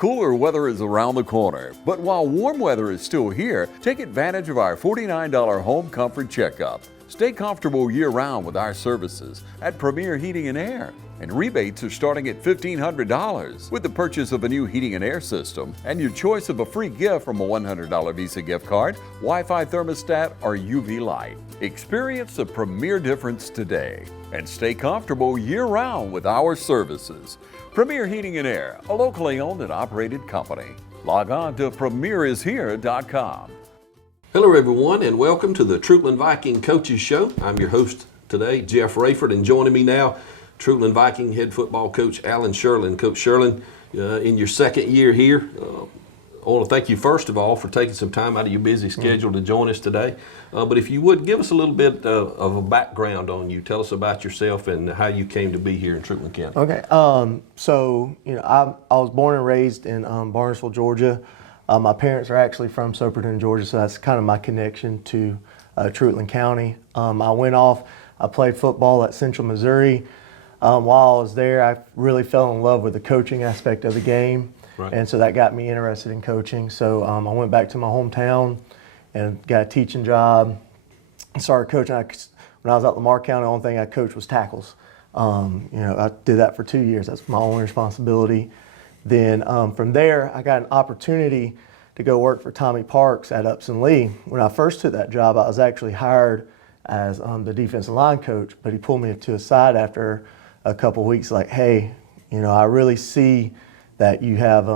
Cooler weather is around the corner, but while warm weather is still here, take advantage of our $49 home comfort checkup. Stay comfortable year-round with our services at Premier Heating and Air. And rebates are starting at $1,500 with the purchase of a new heating and air system and your choice of a free gift from a $100 Visa gift card, Wi-Fi thermostat, or UV light. Experience the Premier difference today and stay comfortable year-round with our services. Premier Heating and Air, a locally owned and operated company. Log on to premierishere.com. Hello everyone, and welcome to the Treutlen Viking Coaches Show. I'm your host today, Jeff Rayford, and joining me now, Treutlen Viking head football coach Alan Sherlin. Coach Sherlin, in your second year here, I want to thank you first of all for taking some time out of your busy schedule to join us today. But if you would, give us a little bit of a background on you. Tell us about yourself and how you came to be here in Treutlen County. Okay, I was born and raised in Barnesville, Georgia. My parents are actually from Soperton, Georgia, so that's kind of my connection to Treutlen County. I played football at Central Missouri. While I was there, I really fell in love with the coaching aspect of the game. Right. And so that got me interested in coaching. So I went back to my hometown and got a teaching job. Started coaching. When I was at Lamar County, the only thing I coached was tackles. I did that for 2 years. That's my only responsibility. Then from there, I got an opportunity to go work for Tommy Parks at Upson Lee. When I first took that job, I was actually hired as the defensive line coach, but he pulled me to a side after a couple of weeks like, hey, I really see that you have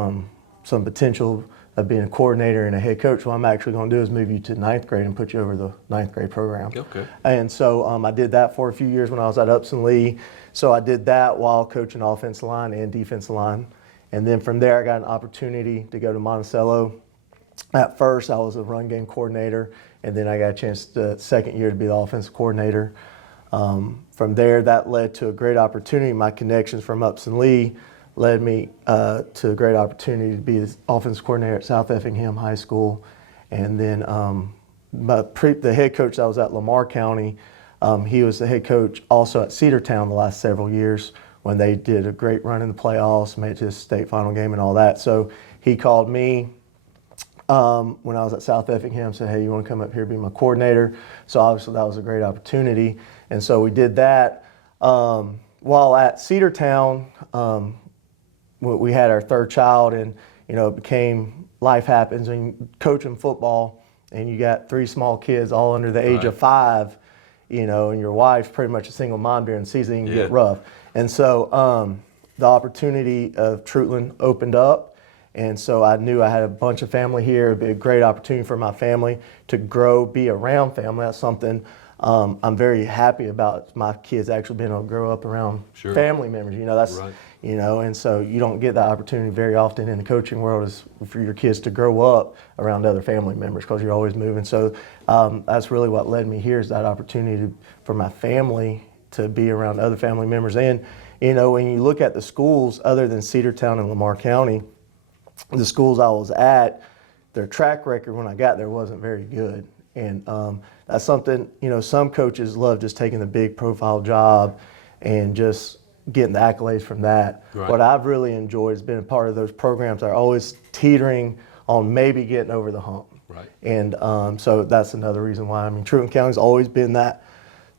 some potential of being a coordinator and a head coach. What I'm actually going to do is move you to ninth grade and put you over the ninth grade program. Okay. And so I did that for a few years when I was at Upson Lee. So I did that while coaching offensive line and defensive line. And then from there, I got an opportunity to go to Monticello. At first, I was a run game coordinator, and then I got a chance the second year to be the offensive coordinator. From there, that led to a great opportunity. My connections from Upson Lee led me to a great opportunity to be the offensive coordinator at South Effingham High School. And then the head coach that was at Lamar County, he was the head coach also at Cedartown the last several years when they did a great run in the playoffs, made it to the state final game and all that. So he called me when I was at South Effingham, said, hey, you want to come up here and be my coordinator? So obviously that was a great opportunity. And so we did that. While at Cedartown, we had our third child, and it became, life happens when you coaching football and you got 3 small kids all under the age of 5, and your wife's pretty much a single mom during the season, it can get rough. And so the opportunity of Treutlen opened up, and so I knew I had a bunch of family here. It'd be a great opportunity for my family to grow, be around family. That's something I'm very happy about, my kids actually being able to grow up around family members. That's and so you don't get that opportunity very often in the coaching world, is for your kids to grow up around other family members, because you're always moving. So that's really what led me here, is that opportunity for my family to be around other family members. And when you look at the schools other than Cedartown and Lamar County, the schools I was at, their track record when I got there wasn't very good. And that's something, some coaches love just taking the big profile job and just getting the accolades from that. Right. What I've really enjoyed has been a part of those programs that are always teetering on maybe getting over the hump. Right. And so that's another reason why. Treutlen County's always been that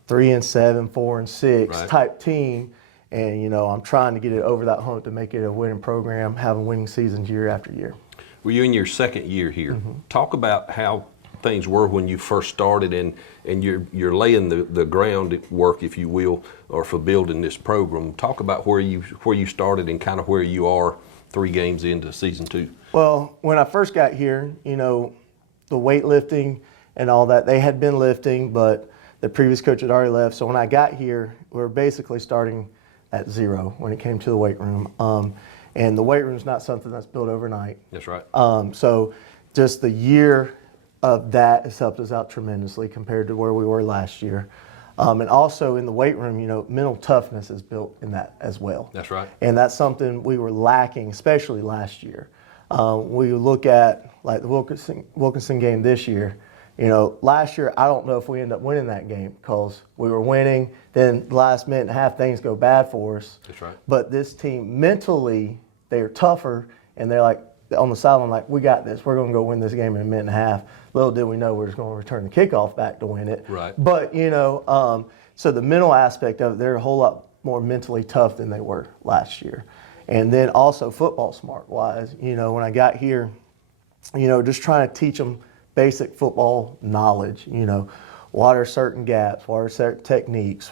3-7, 4-6 type team. And, I'm trying to get it over that hump to make it a winning program, having winning seasons year after year. Well, you're in your second year here. Talk about how things were when you first started, and you're laying the groundwork, if you will, or for building this program. Talk about where you started and kind of where you are 3 games into season 2. Well, when I first got here, the weightlifting and all that, they had been lifting, but the previous coach had already left. So when I got here, we were basically starting at 0 when it came to the weight room. And the weight room is not something that's built overnight. That's right. So just the year of that has helped us out tremendously compared to where we were last year. And also in the weight room, mental toughness is built in that as well. That's right. And that's something we were lacking, especially last year. We look at like the Wilkinson game this year. Last year, I don't know if we end up winning that game, because we were winning, then the last minute and a half things go bad for us. That's right. But this team, mentally, they are tougher, and they're like on the sideline, like, we got this. We're going to go win this game in a minute and a half. Little did we know we're just going to return the kickoff back to win it. Right. But, so the mental aspect of it, they're a whole lot more mentally tough than they were last year. And then also football smart wise, when I got here, just trying to teach them basic football knowledge, what are certain gaps, what are certain techniques,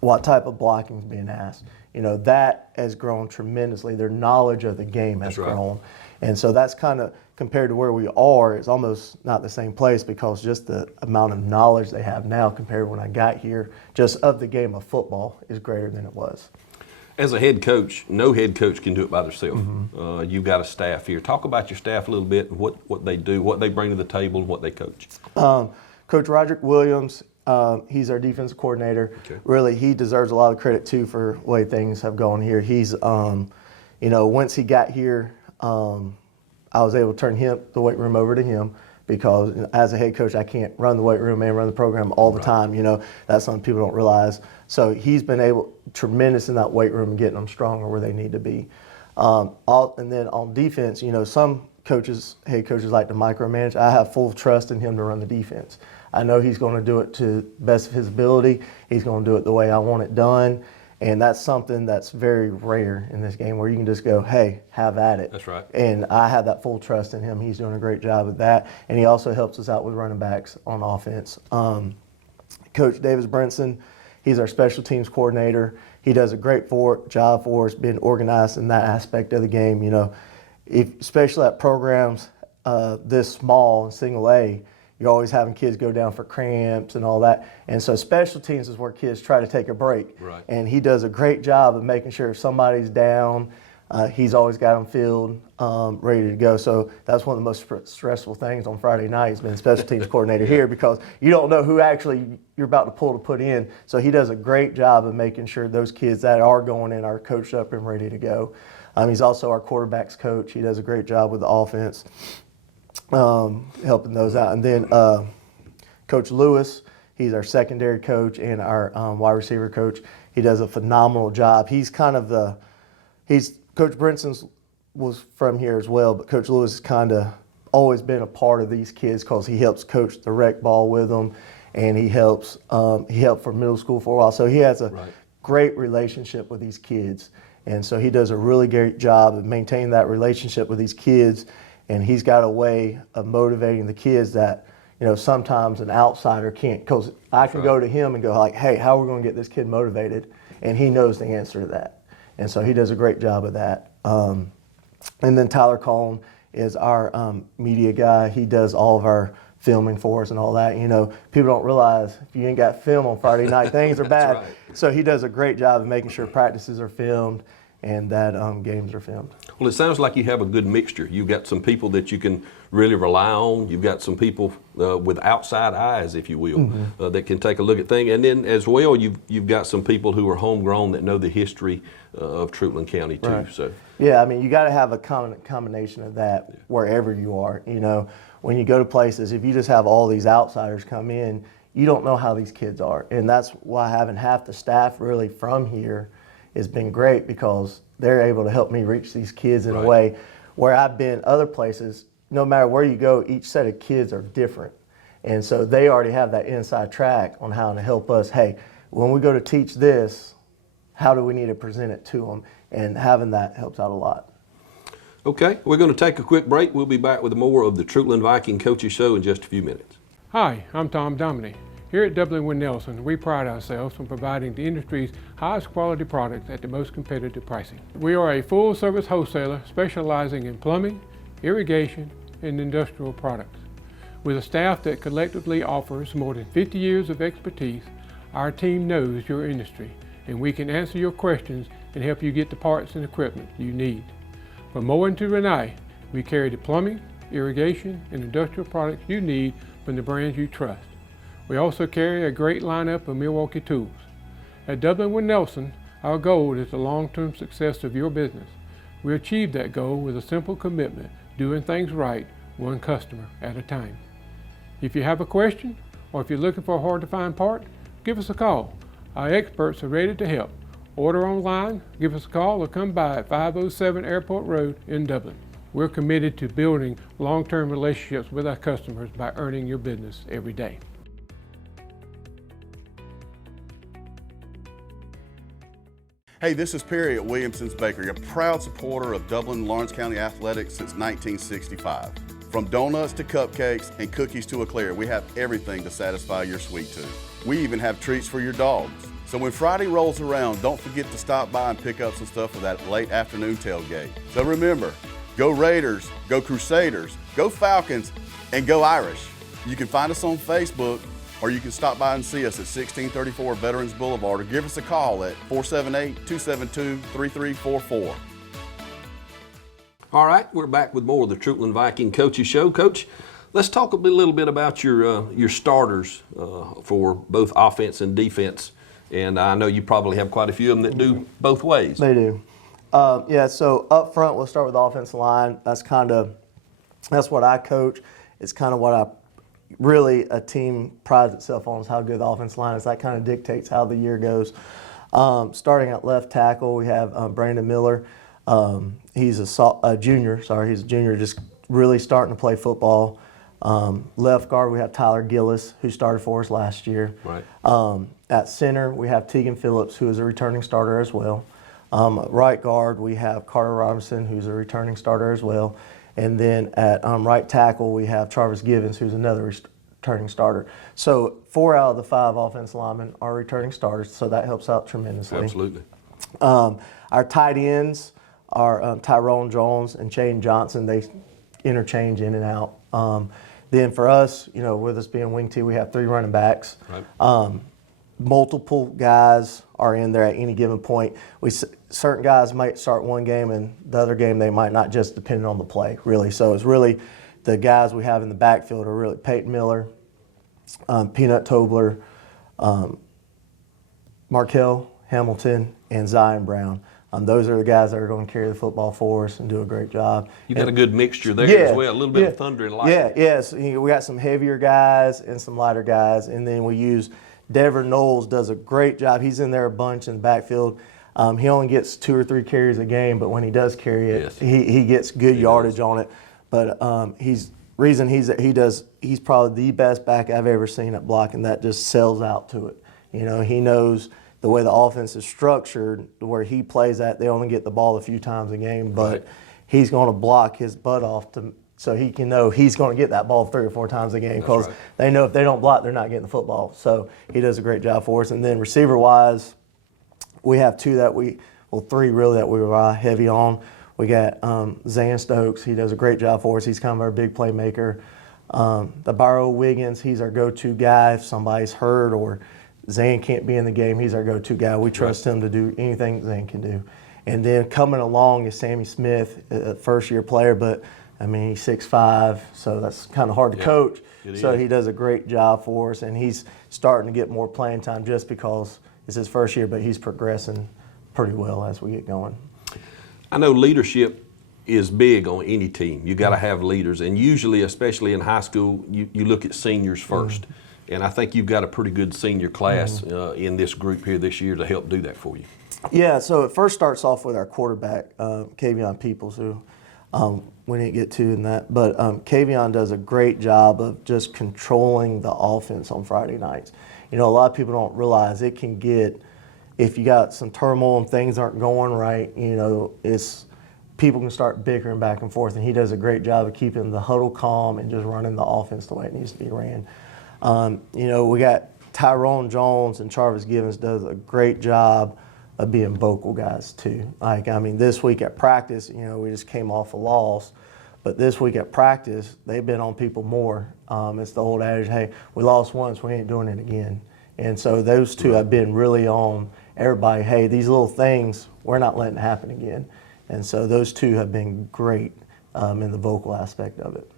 what type of blocking is being asked. That has grown tremendously. Their knowledge of the game has grown. And so that's kind of, compared to where we are, it's almost not the same place, because just the amount of knowledge they have now compared to when I got here, just of the game of football, is greater than it was. As a head coach, no head coach can do it by themselves. You've got a staff here. Talk about your staff a little bit, and what they do, what they bring to the table, and what they coach. Coach Roderick Williams, he's our defensive coordinator. Okay. Really, he deserves a lot of credit too for the way things have gone here. He's, once he got here, I was able to turn the weight room over to him, because as a head coach, I can't run the weight room and run the program all the time. That's something people don't realize. So he's been tremendous in that weight room and getting them stronger where they need to be. And then on defense, some head coaches like to micromanage. I have full trust in him to run the defense. I know he's going to do it to the best of his ability. He's going to do it the way I want it done. And that's something that's very rare in this game, where you can just go, hey, have at it. That's right. And I have that full trust in him. He's doing a great job of that. And he also helps us out with running backs on offense. Coach Davis Brinson, he's our special teams coordinator. He does a great job for us, being organized in that aspect of the game. Especially at programs this small in single A, you're always having kids go down for cramps and all that. And so special teams is where kids try to take a break. Right. And he does a great job of making sure if somebody's down, he's always got them filled, ready to go. So that's one of the most stressful things on Friday night, has been special teams coordinator here, because you don't know who actually you're about to pull to put in. So he does a great job of making sure those kids that are going in are coached up and ready to go. He's also our quarterback's coach. He does a great job with the offense, helping those out. And then Coach Lewis, he's our secondary coach and our wide receiver coach. He does a phenomenal job. He's kind of Coach Brinson was from here as well, but Coach Lewis has kind of always been a part of these kids, because he helps coach the rec ball with them, and he helped for middle school for a while. So he has a great relationship with these kids. And so he does a really great job of maintaining that relationship with these kids. And he's got a way of motivating the kids that, sometimes an outsider can't. Because I can go to him and go like, hey, how are we going to get this kid motivated? And he knows the answer to that. And so he does a great job of that. And then Tyler Cohn is our media guy. He does all of our filming for us and all that. People don't realize if you ain't got film on Friday night, things are bad. Right. So he does a great job of making sure practices are filmed and that games are filmed. Well, it sounds like you have a good mixture. You've got some people that you can really rely on. You've got some people with outside eyes, if you will, that can take a look at things. And then as well, you've got some people who are homegrown that know the history of Treutlen County too. Right. So yeah, you got to have a combination of that wherever you are. When you go to places, if you just have all these outsiders come in, you don't know how these kids are. And that's why having half the staff really from here has been great, because they're able to help me reach these kids in a way where I've been other places. No matter where you go, each set of kids are different. And so they already have that inside track on how to help us. Hey, when we go to teach this, how do we need to present it to them? And having that helps out a lot. Okay, we're going to take a quick break. We'll be back with more of the Treutlen Viking Coaches Show in just a few minutes. Hi, I'm Tom Dominy. Here at W. Nelson, we pride ourselves on providing the industry's highest quality products at the most competitive pricing. We are a full-service wholesaler specializing in plumbing, irrigation, and industrial products. With a staff that collectively offers more than 50 years of expertise, our team knows your industry, and we can answer your questions and help you get the parts and equipment you need. From Moen to Renee, we carry the plumbing, irrigation, and industrial products you need from the brands you trust. We also carry a great lineup of Milwaukee tools. At W. Nelson, our goal is the long-term success of your business. We achieve that goal with a simple commitment, doing things right, one customer at a time. If you have a question, or if you're looking for a hard-to-find part, give us a call. Our experts are ready to help. Order online, give us a call, or come by at 507 Airport Road in Dublin. We're committed to building long-term relationships with our customers by earning your business every day. Hey, this is Perry at Williamson's Bakery, a proud supporter of Dublin and Lawrence County athletics since 1965. From donuts to cupcakes and cookies to eclair, we have everything to satisfy your sweet tooth. We even have treats for your dogs. So when Friday rolls around, don't forget to stop by and pick up some stuff for that late afternoon tailgate. So remember, go Raiders, go Crusaders, go Falcons, and go Irish. You can find us on Facebook, or you can stop by and see us at 1634 Veterans Boulevard, or give us a call at 478-272-3344. All right, we're back with more of the Treutlen Viking Coaches Show. Coach, let's talk a little bit about your starters for both offense and defense. And I know you probably have quite a few of them that do both ways. They do. Yeah, so up front, we'll start with the offensive line. That's what I coach. It's kind of what a team prides itself on, is how good the offensive line is. That kind of dictates how the year goes. Starting at left tackle, we have Brandon Miller. He's a junior, just really starting to play football. Left guard, we have Tyler Gillis, who started for us last year. Right. At center, we have Tegan Phillips, who is a returning starter as well. Right guard, we have Carter Robinson, who's a returning starter as well. And then at right tackle, we have Travis Givens, who's another returning starter. So 4 out of the 5 offensive linemen are returning starters, so that helps out tremendously. Absolutely. Our tight ends are Tyrone Jones and Shaden Johnson. They interchange in and out. Then for us, with us being wing T, we have 3 running backs. Right. Multiple guys are in there at any given point. Certain guys might start one game, and the other game they might not, just depending on the play, really. So it's really the guys we have in the backfield are really Peyton Miller, Peanut Tobler, Markel Hamilton, and Zion Brown. Those are the guys that are going to carry the football for us and do a great job. You got a good mixture there as well, a little bit of thunder and lightning. Yes. We got some heavier guys and some lighter guys, and then we use Dever Knowles does a great job. He's in there a bunch in the backfield. He only gets 2 or 3 carries a game, but when he does carry it, he gets good yardage on it. But he's probably the best back I've ever seen at blocking. That just sells out to it. He knows the way the offense is structured, where he plays at, they only get the ball a few times a game, but he's going to block his butt off so he can know he's going to get that ball 3 or 4 times a game, because they know if they don't block, they're not getting the football. So he does a great job for us. And then receiver-wise, we have 3 really that we rely heavy on. We got Zan Stokes. He does a great job for us. He's kind of our big playmaker. The Barrow Wiggins, he's our go-to guy if somebody's hurt or Zan can't be in the game. He's our go-to guy. We trust him to do anything Zan can do. And then coming along is Sammy Smith, a first-year player, but he's 6'5", so that's kind of hard to coach. So he does a great job for us, and he's starting to get more playing time just because it's his first year, but he's progressing pretty well as we get going. I know leadership is big on any team. You got to have leaders, and usually, especially in high school, you look at seniors first. And I think you've got a pretty good senior class in this group here this year to help do that for you. Yeah, so it first starts off with our quarterback, Kavion Peoples, who we didn't get to in that. But Kavion does a great job of just controlling the offense on Friday nights. A lot of people don't realize it can get, if you got some turmoil and things aren't going right, people can start bickering back and forth, and he does a great job of keeping the huddle calm and just running the offense the way it needs to be ran. We got Tyrone Jones and Travis Givens does a great job of being vocal guys too. This week at practice, we just came off a loss, but this week at practice, they've been on people more. It's the old adage, hey, we lost once, we ain't doing it again. And so those two have been really on everybody, hey, these little things, we're not letting it happen again. And so those two have been great in the vocal aspect of it.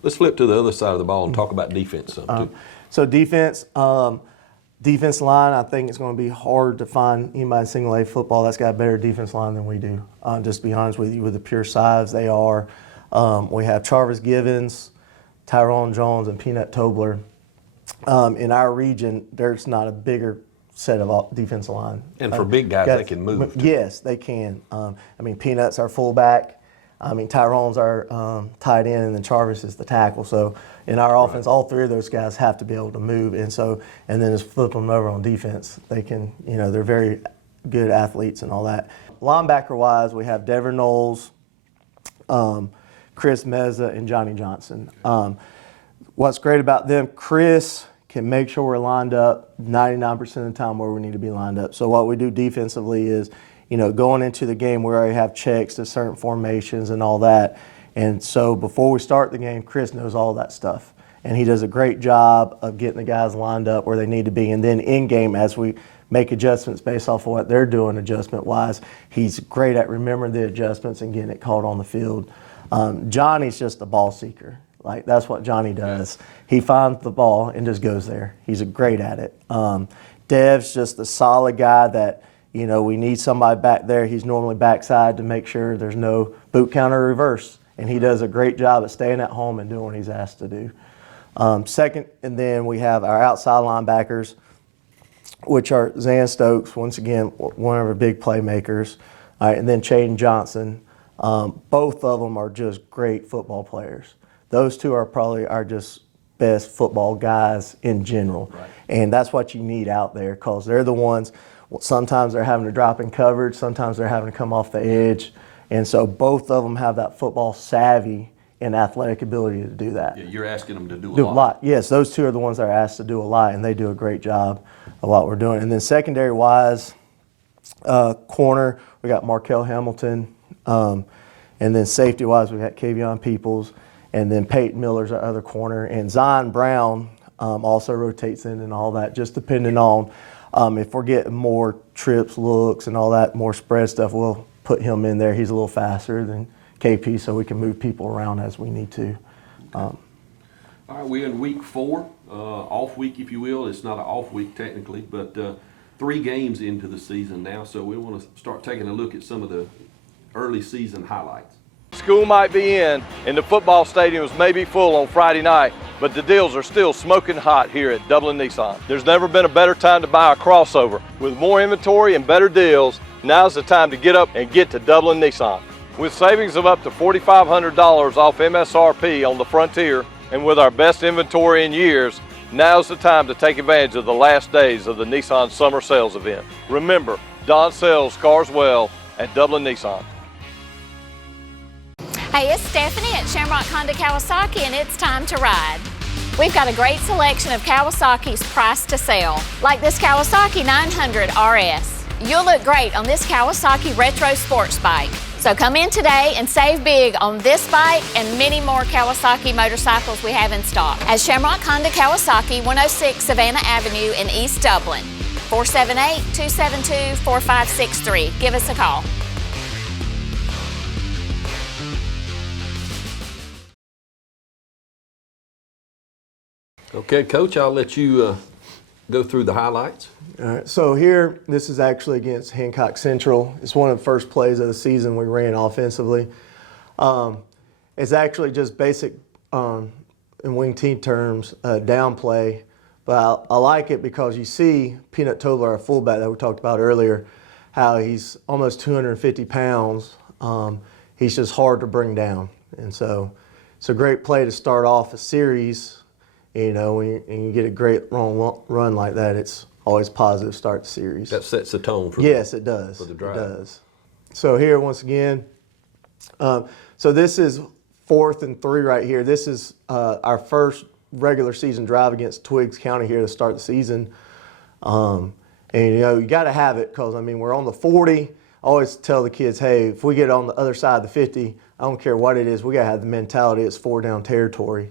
Let's flip to the other side of the ball and talk about defense some too. So defense line, I think it's going to be hard to find anybody in single A football that's got a better defense line than we do. Just to be honest with you, with the pure size they are. We have Travis Givens, Tyrone Jones, and Peanut Tobler. In our region, there's not a bigger set of defensive line. And for big guys, they can move, too. Yes, they can. I mean, Peanut's our fullback. I mean, Tyrone's our tight end, and then Jarvis is the tackle. So in our offense, all three of those guys have to be able to move. And then just flip them over on defense. They can, they're very good athletes and all that. Linebacker-wise, we have Dever Knowles, Chris Meza, and Johnny Johnson. What's great about them, Chris can make sure we're lined up 99% of the time where we need to be lined up. So what we do defensively is, going into the game, we already have checks to certain formations and all that. And so before we start the game, Chris knows all that stuff. And he does a great job of getting the guys lined up where they need to be. And then in game, as we make adjustments based off of what they're doing adjustment-wise, he's great at remembering the adjustments and getting it called on the field. Johnny's just a ball seeker. Like, that's what Johnny does. He finds the ball and just goes there. He's great at it. Dev's just a solid guy that, we need somebody back there. He's normally backside to make sure there's no boot counter reverse. And he does a great job at staying at home and doing what he's asked to do. Second, and then we have our outside linebackers, which are Zan Stokes, once again, one of our big playmakers. All right, and then Chaden Johnson. Both of them are just great football players. Those two are probably our just best football guys in general. Right. And that's what you need out there, because they're the ones, sometimes they're having to drop in coverage, sometimes they're having to come off the edge. And so both of them have that football savvy and athletic ability to do that. Yeah, you're asking them to do a lot. Yes, those two are the ones that are asked to do a lot, and they do a great job of what we're doing. And then secondary-wise, corner, we got Markel Hamilton. And then safety-wise, we got Kavion Peoples. And then Peyton Miller's our other corner. And Zion Brown also rotates in and all that, just depending on if we're getting more trips, looks, and all that, more spread stuff, we'll put him in there. He's a little faster than KP, so we can move people around as we need to. All right, we're in week 4, off week, if you will. It's not an off week technically, but 3 games into the season now, so we want to start taking a look at some of the early season highlights. School might be in and the football stadiums may be full on Friday night, but the deals are still smoking hot here at Dublin Nissan. There's never been a better time to buy a crossover. With more inventory and better deals, now's the time to get up and get to Dublin Nissan. With savings of up to $4,500 off MSRP on the Frontier, and with our best inventory in years, now's the time to take advantage of the last days of the Nissan Summer Sales Event. Remember, Don sells cars well at Dublin Nissan. Hey, it's Stephanie at Shamrock Honda Kawasaki, and it's time to ride. We've got a great selection of Kawasaki's price to sell, like this Kawasaki 900 RS. You'll look great on this Kawasaki Retro Sports bike. So come in today and save big on this bike and many more Kawasaki motorcycles we have in stock at Shamrock Honda Kawasaki, 106 Savannah Avenue in East Dublin. 478-272-4563. Give us a call. Okay, Coach, I'll let you go through the highlights. All right, so here, this is actually against Hancock Central. It's one of the first plays of the season we ran offensively. It's actually just basic, in wing team terms, down play. But I like it because you see Peanut Tobler, our fullback that we talked about earlier, how he's almost 250 pounds. He's just hard to bring down. And so it's a great play to start off a series. When you get a great long run like that, it's always positive start the series. That sets the tone for yes, it does. For the drive. It does. So here, once again, so this is 4th and 3 right here. This is our first regular season drive against Twiggs County here to start the season. And you got to have it because, we're on the 40. I always tell the kids, hey, if we get on the other side of the 50, I don't care what it is, we got to have the mentality it's 4 down territory.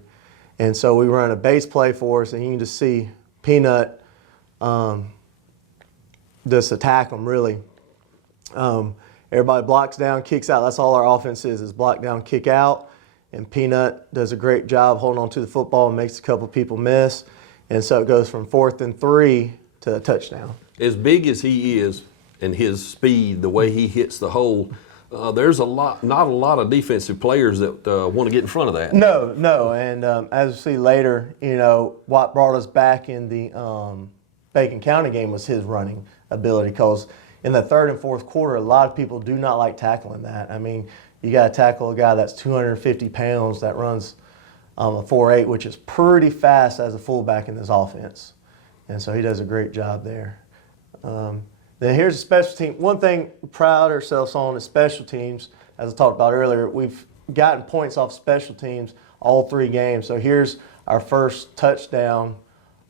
And so we run a base play for us, and you can just see Peanut just attack them, really. Everybody blocks down, kicks out. That's all our offense is block down, kick out. And Peanut does a great job holding on to the football and makes a couple people miss. And so it goes from 4th and 3 to a touchdown. As big as he is and his speed, the way he hits the hole, there's not a lot of defensive players that want to get in front of that. No, and as we see later, what brought us back in the Bacon County game was his running ability, because in the third and fourth quarter, a lot of people do not like tackling that. I mean, you got to tackle a guy that's 250 pounds that runs a 4.8, which is pretty fast as a fullback in this offense. And so he does a great job there. Then here's a special team. One thing we pride ourselves on is special teams. As I talked about earlier, we've gotten points off special teams all 3 games. So here's our first touchdown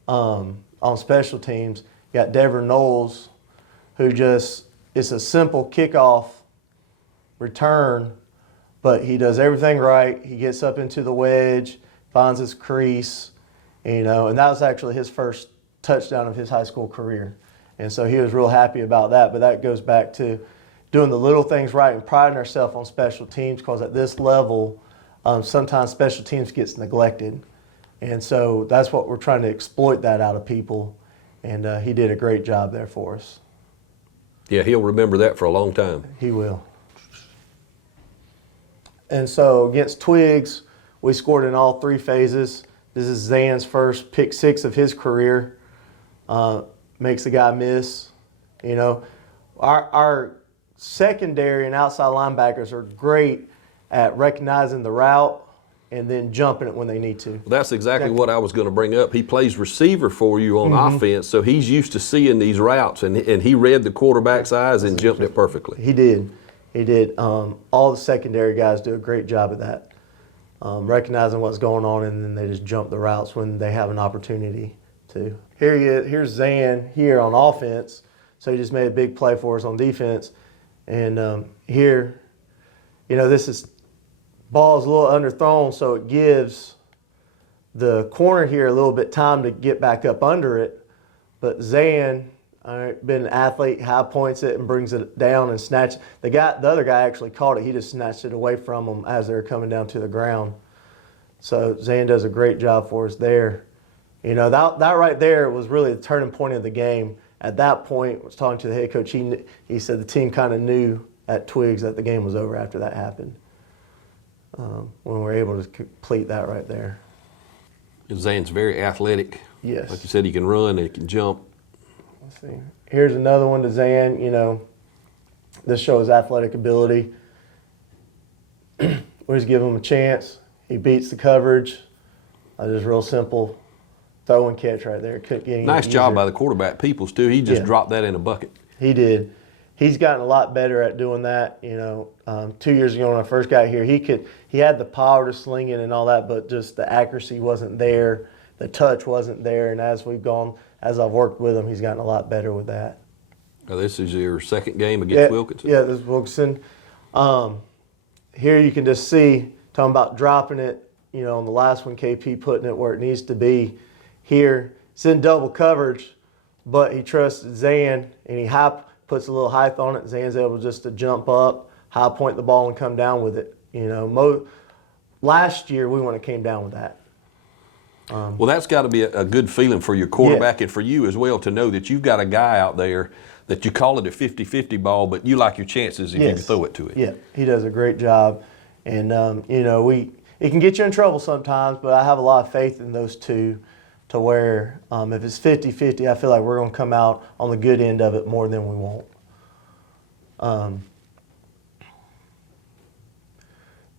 on special teams. You got Dever Knowles, who it's a simple kickoff return, but he does everything right. He gets up into the wedge, finds his crease, and that was actually his first touchdown of his high school career. And so he was real happy about that. But that goes back to doing the little things right and priding ourselves on special teams, because at this level, sometimes special teams gets neglected. And so that's what we're trying to exploit that out of people. And he did a great job there for us. Yeah, he'll remember that for a long time. He will. And so against Twigs, we scored in all 3 phases. This is Zan's first pick 6 of his career. Makes the guy miss. Our secondary and outside linebackers are great at recognizing the route and then jumping it when they need to. Well, that's exactly what I was going to bring up. He plays receiver for you on offense, so he's used to seeing these routes, and he read the quarterback's eyes and jumped it perfectly. He did. All the secondary guys do a great job of that, recognizing what's going on, and then they just jump the routes when they have an opportunity to. Here's Zan here on offense. So he just made a big play for us on defense. And here, this ball is a little underthrown, so it gives the corner here a little bit time to get back up under it. But Zan, been an athlete, high points it and brings it down and snatch. The other guy actually caught it. He just snatched it away from them as they were coming down to the ground. So Zan does a great job for us there. That right there was really the turning point of the game. At that point, I was talking to the head coach. He said the team kind of knew at Twigs that the game was over after that happened, when we were able to complete that right there. Zan's very athletic. Yes. Like you said, he can run, he can jump. Let's see. Here's another one to Zan. This shows athletic ability. We just give him a chance. He beats the coverage. Just real simple throw and catch right there. Nice job by the quarterback, Peoples, too. He just dropped that in a bucket. He did. He's gotten a lot better at doing that. 2 years ago when I first got here, he had the power to sling it and all that, but just the accuracy wasn't there. The touch wasn't there. And as I've worked with him, he's gotten a lot better with that. Now, this is your second game against Wilkinson? Yeah, this is Wilkinson. Here you can just see, talking about dropping it, on the last one, KP putting it where it needs to be. Here, it's in double coverage, but he trusted Zan, and he puts a little height on it. Zan's able just to jump up, high point the ball, and come down with it. Last year, we wouldn't have came down with that. Well, that's got to be a good feeling for your quarterback and for you as well, to know that you've got a guy out there that you call it a 50-50 ball, but you like your chances if you can throw it to it. Yeah, he does a great job. And, it can get you in trouble sometimes, but I have a lot of faith in those two, to where if it's 50-50, I feel like we're going to come out on the good end of it more than we won't.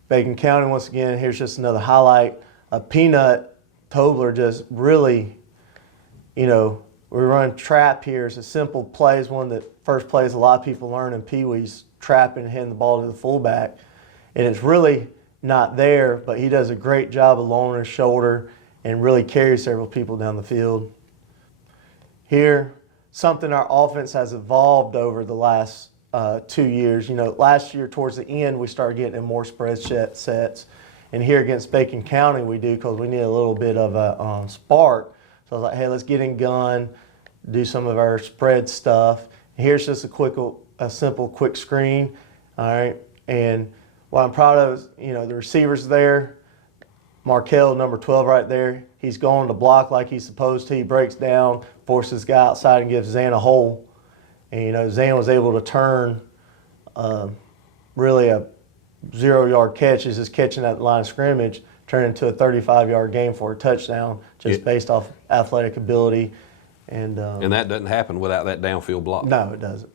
Bacon County, once again, here's just another highlight. Peanut Tobler just really, we run trap here. It's a simple play. It's one that first plays a lot of people learn in Pee Wee's, trapping and handing the ball to the fullback. And it's really not there, but he does a great job of lowering his shoulder and really carries several people down the field. Here, something our offense has evolved over the last 2 years. Last year towards the end, we started getting in more spread sets. And here against Bacon County, we do, because we need a little bit of a spark. So I was like, hey, let's get in gun, do some of our spread stuff. And here's just a simple quick screen. All right. And what I'm proud of is, the receiver's there. Markel, number 12 right there, he's going to block like he's supposed to. He breaks down, forces the guy outside, and gives Zan a hole. And, Zan was able to turn really a 0-yard catch, is just catching at the line of scrimmage, turn into a 35-yard game for a touchdown, just based off athletic ability And that doesn't happen without that downfield block. no, it doesn't.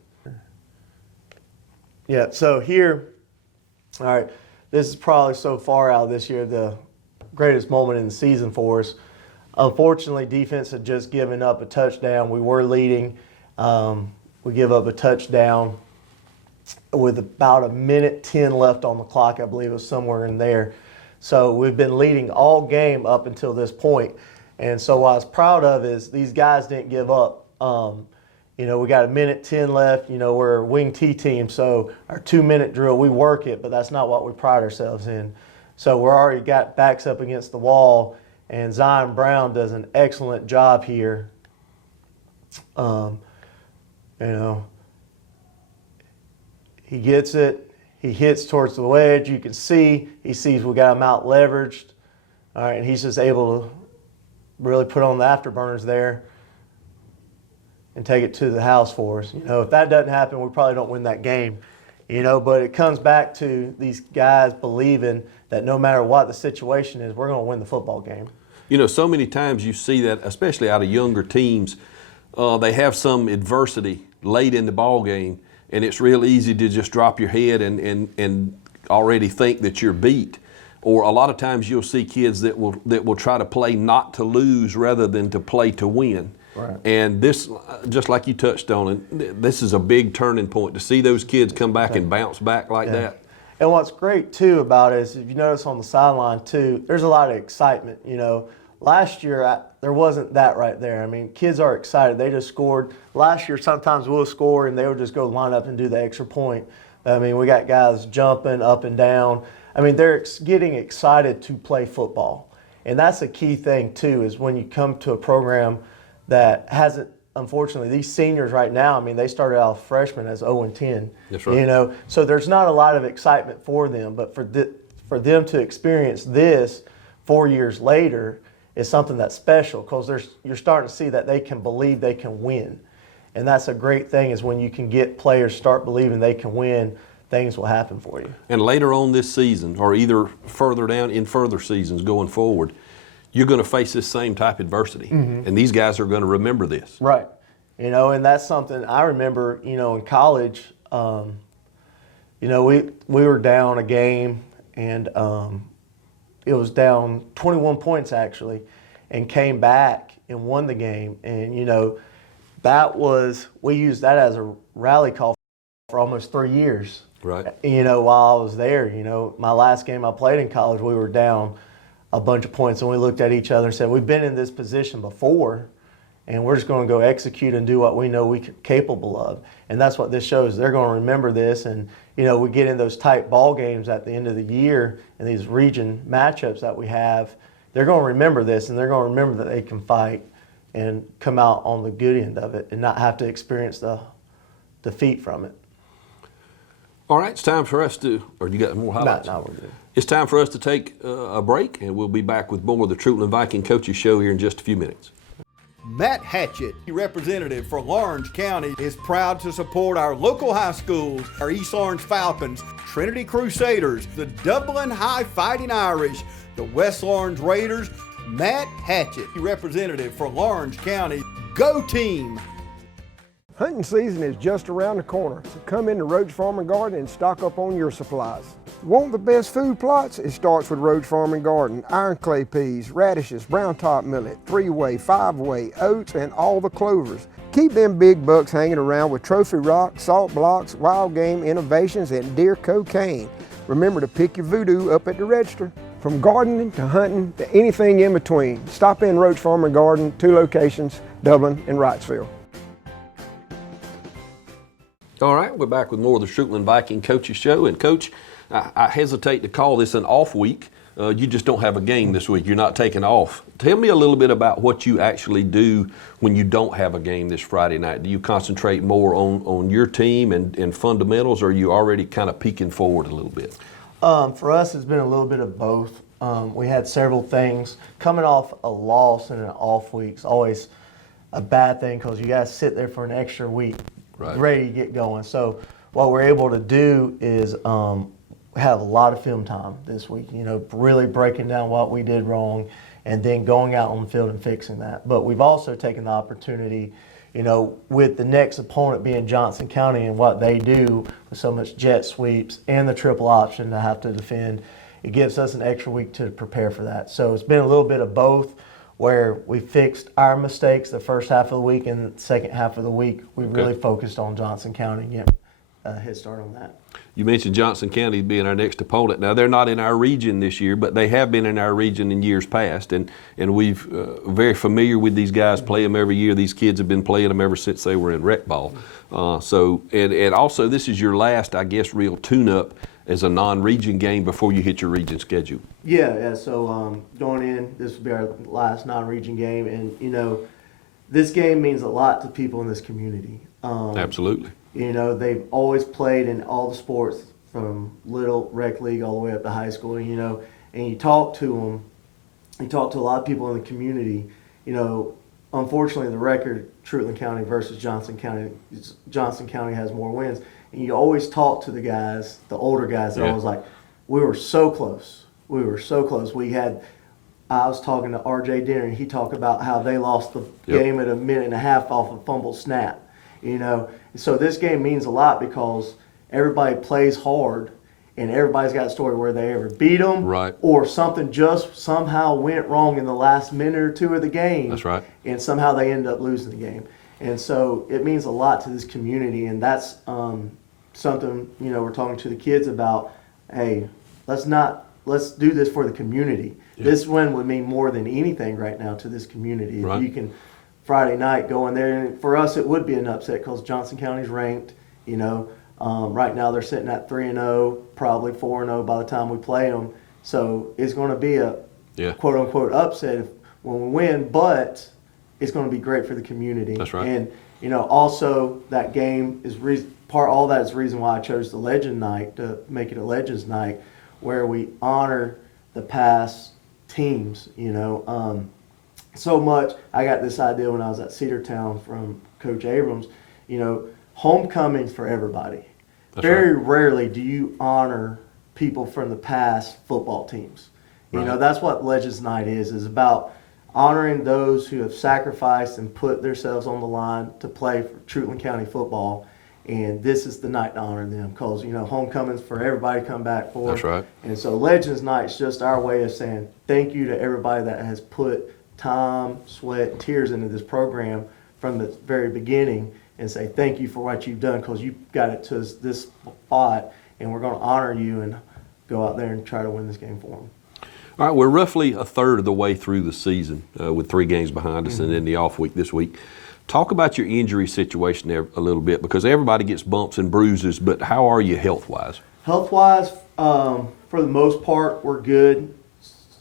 Yeah, so here, all right, this is probably so far out this year the greatest moment in the season for us. Unfortunately, defense had just given up a touchdown. We were leading. We give up a touchdown with about 1:10 left on the clock. I believe it was somewhere in there. So we've been leading all game up until this point. And so what I was proud of is these guys didn't give up. You know, we got 1:10 left. You know, we're a wing T team, so our 2-minute drill, we work it, but that's not what we pride ourselves in. So we're already got backs up against the wall, and Zion Brown does an excellent job here. You know, he gets it. He hits towards the wedge. You can see, he sees we got him out leveraged. All right, and he's just able to really put on the afterburners there and take it to the house for us. You know, if that doesn't happen, we probably don't win that game. You know, but it comes back to these guys believing that no matter what the situation is, we're going to win the football game. You know, so many times you see that, especially out of younger teams, they have some adversity late in the ball game, and it's real easy to just drop your head and already think that you're beat. Or a lot of times you'll see kids that will try to play not to lose rather than to play to win. Right. And this, just like you touched on it, this is a big turning point to see those kids come back and bounce back like that. And what's great too about it is, if you notice on the sideline too, there's a lot of excitement. You know, last year there wasn't that right there. I mean, kids are excited. They just scored. Last year sometimes we'll score and they would just go line up and do the extra point. I mean, we got guys jumping up and down. I mean, they're getting excited to play football. And that's a key thing too, is when you come to a program that hasn't, unfortunately, these seniors right now, I mean, they started out freshmen as 0-10. That's right. You know, so there's not a lot of excitement for them, but for them to experience this 4 years later is something that's special, because you're starting to see that they can believe they can win. And that's a great thing, is when you can get players start believing they can win, things will happen for you. And later on this season, or either further down in further seasons going forward, you're going to face this same type of adversity. And these guys are going to remember this. Right. You know, and that's something I remember, you know, in college, you know, we were down a game, and it was down 21 points actually, and came back and won the game. And, you know, we used that as a rally call for almost 3 years. Right. You know, while I was there, you know, my last game I played in college, we were down a bunch of points, and we looked at each other and said, we've been in this position before, and we're just going to go execute and do what we know we're capable of. And that's what this shows. They're going to remember this. And, you know, we get in those tight ball games at the end of the year and these region matchups that we have, they're going to remember this, and they're going to remember that they can fight and come out on the good end of it and not have to experience the defeat from it. All right, it's time for us to, or you got more highlights? No, we're good. It's time for us to take a break, and we'll be back with more of the Treutlen Viking Coaches Show here in just a few minutes. Matt Hatchett, representative for Lawrence County, is proud to support our local high schools, our East Lawrence Falcons, Trinity Crusaders, the Dublin High Fighting Irish, the West Lawrence Raiders. Matt Hatchett, representative for Lawrence County. Go team! Hunting season is just around the corner, so come into Roach Farm and Garden and stock up on your supplies. Want the best food plots? It starts with Roach Farm and Garden. Iron clay peas, radishes, brown top millet, 3-way, 5-way, oats, and all the clovers. Keep them big bucks hanging around with trophy rock, salt blocks, wild game innovations, and deer cocaine. Remember to pick your voodoo up at the register. From gardening to hunting to anything in between, stop in Roach Farm and Garden, 2 locations, Dublin and Wrightsville. All right, we're back with more of the Treutlen Viking Coaches Show. And Coach, I hesitate to call this an off week. You just don't have a game this week. You're not taking off. Tell me a little bit about what you actually do when you don't have a game this Friday night. Do you concentrate more on your team and fundamentals, or are you already kind of peeking forward a little bit? For us, it's been a little bit of both. We had several things. Coming off a loss in an off week is always a bad thing, because you guys sit there for an extra week, right, ready to get going. So what we're able to do is we have a lot of film time this week, really breaking down what we did wrong and then going out on the field and fixing that. But we've also taken the opportunity, with the next opponent being Johnson County and what they do with so much jet sweeps and the triple option to have to defend, it gives us an extra week to prepare for that. So it's been a little bit of both, where we fixed our mistakes the first half of the week, and the second half of the week we really focused on Johnson County and get a head start on that. You mentioned Johnson County being our next opponent. Now, they're not in our region this year, but they have been in our region in years past, and we've very familiar with these guys, play them every year. These kids have been playing them ever since they were in rec ball. And also this is your last, I guess, real tune-up as a non-region game before you hit your region schedule. Yeah. So going in, this will be our last non-region game, and this game means a lot to people in this community. Absolutely. They've always played in all the sports from little rec league all the way up to high school. And you talk to them, you talk to a lot of people in the community. Unfortunately, the record Treutlen County versus Johnson County has more wins. And you always talk to the guys, the older guys. They're always like, we were so close. We were so close. I was talking to R.J. Dinner, and he talked about how they lost the game at a minute and a half off a fumble snap. So this game means a lot because everybody plays hard, and everybody's got a story where they ever beat them, or something just somehow went wrong in the last minute or two of the game. That's right. And somehow they end up losing the game. And so it means a lot to this community, and that's something we're talking to the kids about. Hey, let's do this for the community. Yeah. This win would mean more than anything right now to this community. If you can Friday night go in there, and for us it would be an upset because Johnson County's ranked. Right now they're sitting at 3-0, probably 4-0 by the time we play them. So it's going to be a quote unquote upset when we win, but it's going to be great for the community. That's right. And also that game is all that is the reason why I chose the Legend Night to make it a Legends Night, where we honor the past teams. So much. I got this idea when I was at Cedartown from Coach Abrams. Homecomings for everybody. That's Very right. rarely do you honor people from the past football teams. That's what Legends Night is about honoring those who have sacrificed and put themselves on the line to play for Treutlen County football. And this is the night to honor them because, homecoming's for everybody to come back for. That's right. And so Legends Night's just our way of saying thank you to everybody that has put time, sweat, and tears into this program from the very beginning, and say thank you for what you've done because you got it to this spot, and we're going to honor you and go out there and try to win this game for them. All right, we're roughly a third of the way through the season with 3 games behind us and then the off week this week. Talk about your injury situation there a little bit, because everybody gets bumps and bruises, but how are you health-wise? Health-wise, for the most part, we're good.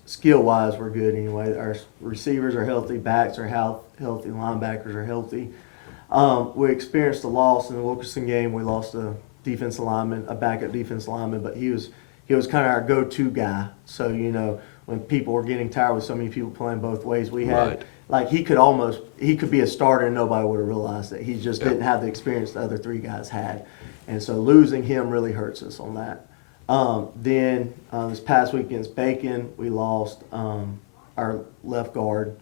Skill-wise, we're good anyway. Our receivers are healthy, backs are healthy, linebackers are healthy. We experienced a loss in the Wilkerson game. We lost a defensive lineman, a backup defensive lineman, but he was kind of our go-to guy. So, when people were getting tired with so many people playing both ways, we had he could be a starter and nobody would have realized it. He just didn't have the experience the other 3 guys had. And so losing him really hurts us on that. Then this past week against Bacon, we lost our left guard.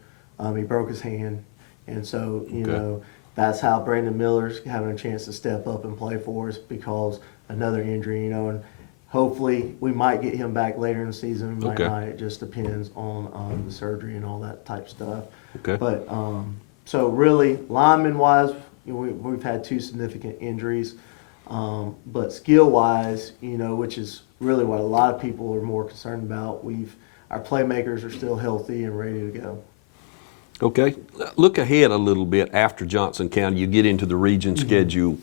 He broke his hand. And so, that's how Brandon Miller's having a chance to step up and play for us because another injury, and hopefully we might get him back later in the season. We might not. It just depends on the surgery and all that type stuff. Okay. But so really, lineman-wise, we've had 2 significant injuries. But skill-wise, which is really what a lot of people are more concerned about, our playmakers are still healthy and ready to go. Okay. Look ahead a little bit after Johnson County. You get into the region schedule.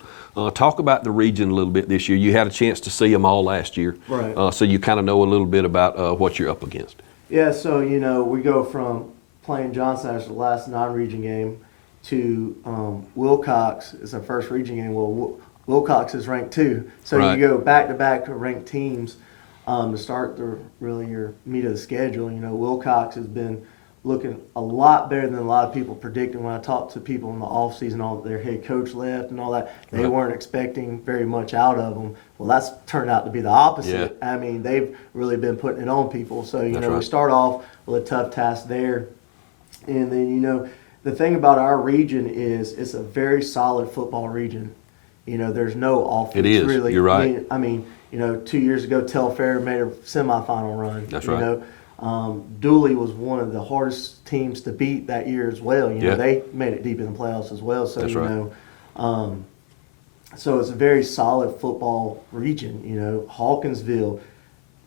Talk about the region a little bit this year. You had a chance to see them all last year. Right. So you kind of know a little bit about what you're up against. Yeah, so, we go from playing Johnson as the last non-region game to Wilcox is our first region game. Well, Wilcox is ranked 2. So you go back-to-back to ranked teams to start your meat of the schedule. Wilcox has been looking a lot better than a lot of people predicted. When I talked to people in the offseason, all their head coach left and all that, they weren't expecting very much out of them. Well, that's turned out to be the opposite. Yeah. I mean, they've really been putting it on people. So, you That's know, right. we start off with a tough task there. And then, you know, the thing about our region is it's a very solid football region. You know, there's no offense It is. really. You're right. I mean, you know, 2 years ago, Telfair made a semifinal run. That's you right. know. Dooley was one of the hardest teams to beat that year as well. You know, they made it deep in the playoffs as well. So, That's you right. know, so it's a very solid football region. You know, Hawkinsville,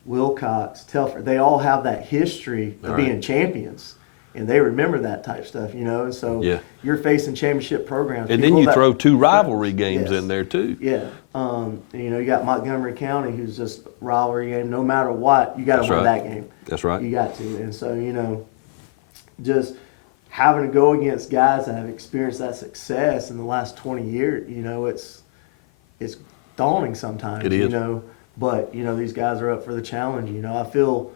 Wilcox, Telfair, they all have that history of being champions. And they remember that type stuff, you know. And so you're facing championship programs. And then you throw 2 rivalry games in there too. Yeah. You know, you got Montgomery County, who's just a rivalry game. No matter what, you got to win that game. That's right. You got to. And so, you know, just having to go against guys that have experienced that success in the last 20 years, you know, it's daunting sometimes. It is. You know, but, you know, these guys are up for the challenge. You know, I feel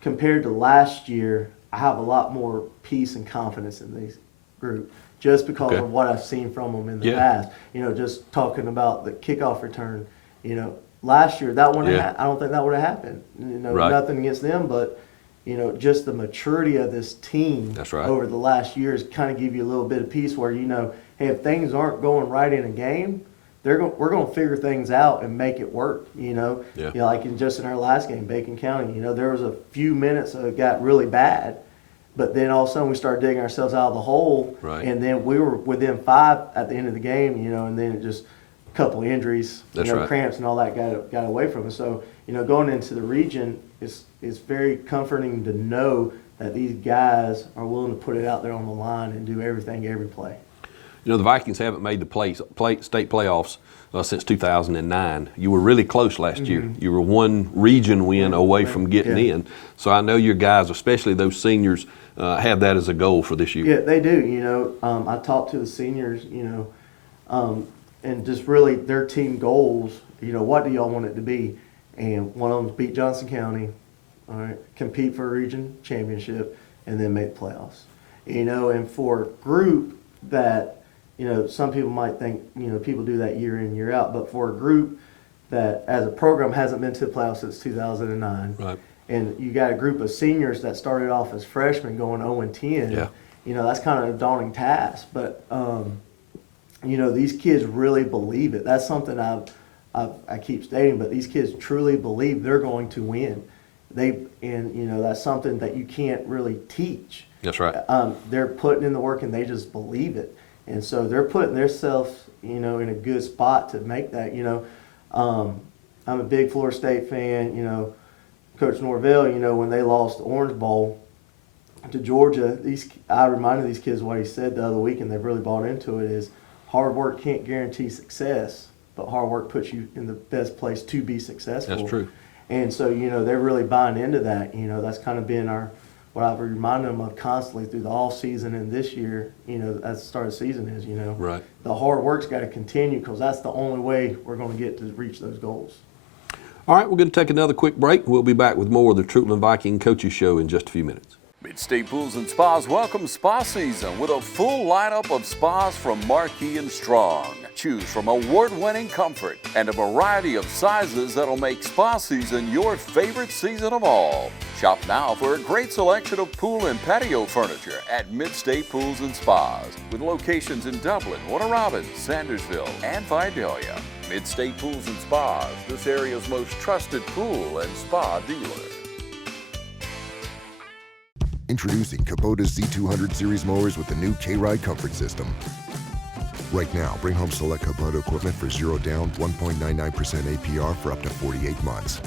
compared to last year, I have a lot more peace and confidence in this group just because of what I've seen from them in the past. You know, just talking about the kickoff return, you know, last year that wouldn't I don't think that would have happened. You know, nothing against them, but you know, just the maturity of this team over the last years kind of give you a little bit of peace where, you know, hey, if things aren't going right in a game, we're going to figure things out and make it work, you know. You know, like in our last game, Bacon County, you know, there was a few minutes that it got really bad, but then all of a sudden we started digging ourselves out of the hole, and then we were within 5 at the end of the game, you know, and then it just a couple of injuries, cramps and all that got away from us. So, you know, going into the region, it's very comforting to know that these guys are willing to put it out there on the line and do everything every play. You know, the Vikings haven't made the state playoffs since 2009. You were really close last year. You were one region win away from getting in. So I know your guys, especially those seniors, have that as a goal for this year. Yeah, they do. You know, I talked to the seniors, you know, and just really their team goals, you know, what do y'all want it to be? And one of them is beat Johnson County, all right, compete for a region championship, and then make the playoffs. You know, and for a group that, you know, some people might think, you know, people do that year in, year out, but for a group that as a program hasn't been to the playoffs since 2009, and you got a group of seniors that started off as freshmen going 0-10, you know, that's kind of a daunting task. But, you know, these kids really believe it. That's something I keep stating, but these kids truly believe they're going to win. And, you know, that's something that you can't really teach. That's right. They're putting in the work and they just believe it. And so they're putting themselves, you know, in a good spot to make that, you know. I'm a big Florida State fan, you know. Coach Norvell, you know, when they lost the Orange Bowl to Georgia, I reminded these kids what he said the other week, and they've really bought into it, is hard work can't guarantee success, but hard work puts you in the best place to be successful. That's true. And so, you know, they're really buying into that. You know, that's kind of been what I've reminded them of constantly through the off season and this year, you know, as the start of the season is, you know. Right. The hard work's got to continue because that's the only way we're going to get to reach those goals. All right, we're going to take another quick break. We'll be back with more of the Treutlen Viking Coaches Show in just a few minutes. Mid-State Pools and Spas welcomes spa season with a full lineup of spas from Marquee and Strong. Choose from award-winning comfort and a variety of sizes that'll make spa season your favorite season of all. Shop now for a great selection of pool and patio furniture at Mid-State Pools and Spas with locations in Dublin, Warner Robins, Sandersville, and Vidalia. Mid-State Pools and Spas, this area's most trusted pool and spa dealer. Introducing Kubota's Z200 series mowers with the new K-Ride comfort system. Right now, bring home select Kubota equipment for 0 down, 1.99% APR for up to 48 months.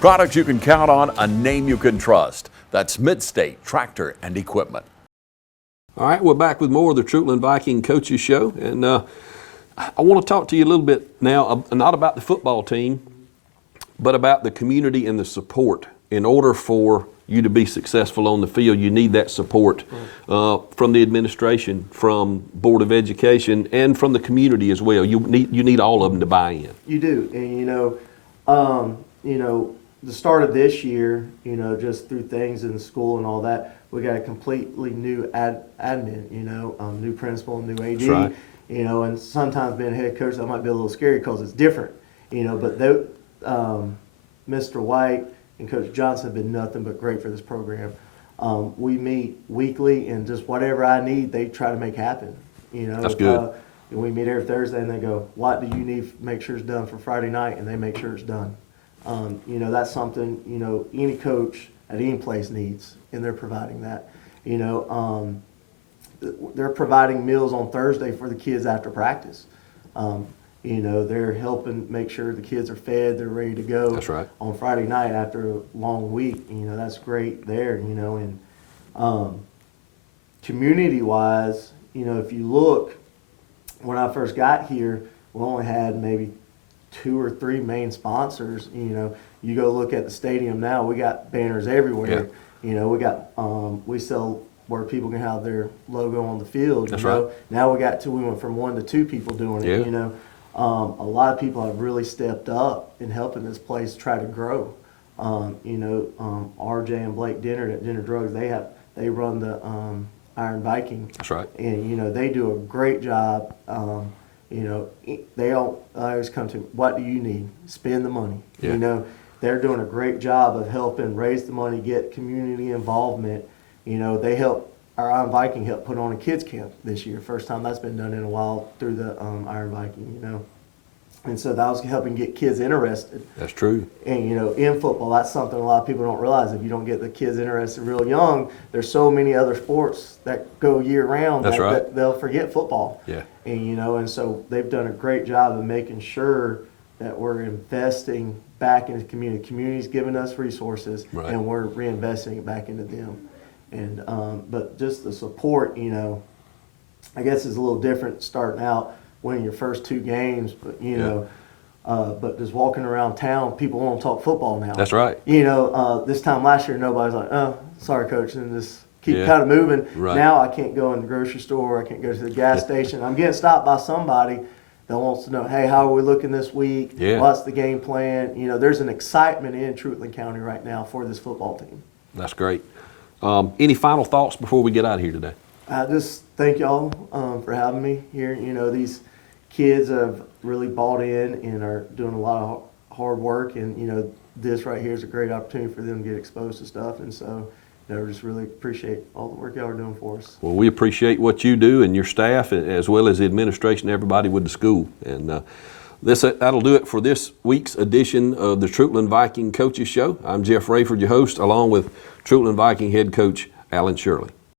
Products you can count on, a name you can trust. That's Mid-State Tractor and Equipment. All right, we're back with more of the Treutlen Viking Coaches Show. And I want to talk to you a little bit now, not about the football team, but about the community and the support. In order for you to be successful on the field, you need that support from the administration, from Board of Education, and from the community as well. You need all of them to buy in. You do, and you know, the start of this year, you know, just through things in the school and all that, we got a completely new admin, you know, new principal, new AD, That's right. you know, and sometimes being a head coach, that might be a little scary because it's different, you know, but Mr. White and Coach Johnson have been nothing but great for this program. We meet weekly, and just whatever I need, they try to make happen, you know. That's good. We meet every Thursday, and they go, what do you need to make sure it's done for Friday night, and they make sure it's done. You know, that's something, you know, any coach at any place needs, and they're providing that. You know, they're providing meals on Thursday for the kids after practice. You know, they're helping make sure the kids are fed, they're ready to go. That's right. On Friday night after a long week. You know, that's great there, you know. And community-wise, you know, if you look, when I first got here, we only had maybe 2 or 3 main sponsors. You know, you go look at the stadium now, we got banners everywhere. Yeah. You know, we got we sell where people can have their logo on the field. That's you know? right. Now we went from 1 to 2 people doing it. Yeah. You know, a lot of people have really stepped up in helping this place try to grow. You know, RJ and Blake Dennard at Dennard Drugs, they run the Iron Viking. That's right. And you know, they do a great job. You know, they always come to, what do you need? Spend the money. Yeah. You know, they're doing a great job of helping raise the money, get community involvement. You know, our Iron Viking helped put on a kids camp this year. First time that's been done in a while through the Iron Viking, you know. And so that was helping get kids interested. That's true. And, you know, in football, that's something a lot of people don't realize. If you don't get the kids interested real young, there's so many other sports that go year-round That's right. that they'll forget football. Yeah. And, you know, and so they've done a great job of making sure that we're investing back into the community. The community's giving us resources, Right. and we're reinvesting it back into them. And but just the support, you know, I guess is a little different starting out, winning your first 2 games, but you know, but just walking around town, people want to talk football now. That's right. You know, this time last year, nobody's like, oh, sorry, coach, and just keep Yeah. kind of moving. Right. Now I can't go in the grocery store, I can't go to the gas station. I'm getting stopped by somebody that wants to know, hey, how are we looking this week? Yeah. What's the game plan? You know, there's an excitement in Treutlen County right now for this football team. That's great. Any final thoughts before we get out of here today? I just thank y'all for having me here. You know, these kids have really bought in and are doing a lot of hard work, and you know, this right here is a great opportunity for them to get exposed to stuff. And so, you know, just really appreciate all the work y'all are doing for us. Well, we appreciate what you do and your staff, as well as the administration, everybody with the school. And that'll do it for this week's edition of the Treutlen Viking Coaches Show. I'm Jeff Rayford, your host, along with Treutlen Viking head coach Alan Shirley.